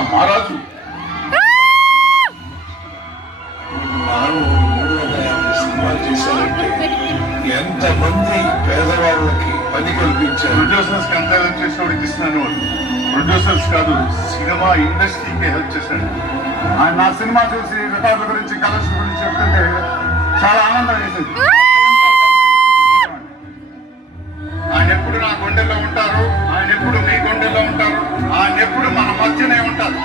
మహారాజు సినిమాలు చేశారంటే ఎంతమంది పేదవాళ్ళకి పని కల్పించారు. ప్రొడ్యూసర్స్ కి ఎంత హెల్ప్ చేసేవాడికి ఇస్తున్నాను. ప్రొడ్యూసర్స్ కాదు, సినిమా ఇండస్ట్రీకి హెల్ప్ చేశాడు. ఆయన నా సినిమా చూసి రికార్డుల గురించి కలెక్షన్ గురించి చెప్తుంటే చాలా ఆనందం వేసింది. ఆయన ఎప్పుడు నా గుండెల్లో ఉంటారు, ఆయన ఎప్పుడు మీ గుండెల్లో ఉంటారు, ఆయన ఎప్పుడు మన మధ్యనే ఉంటారు.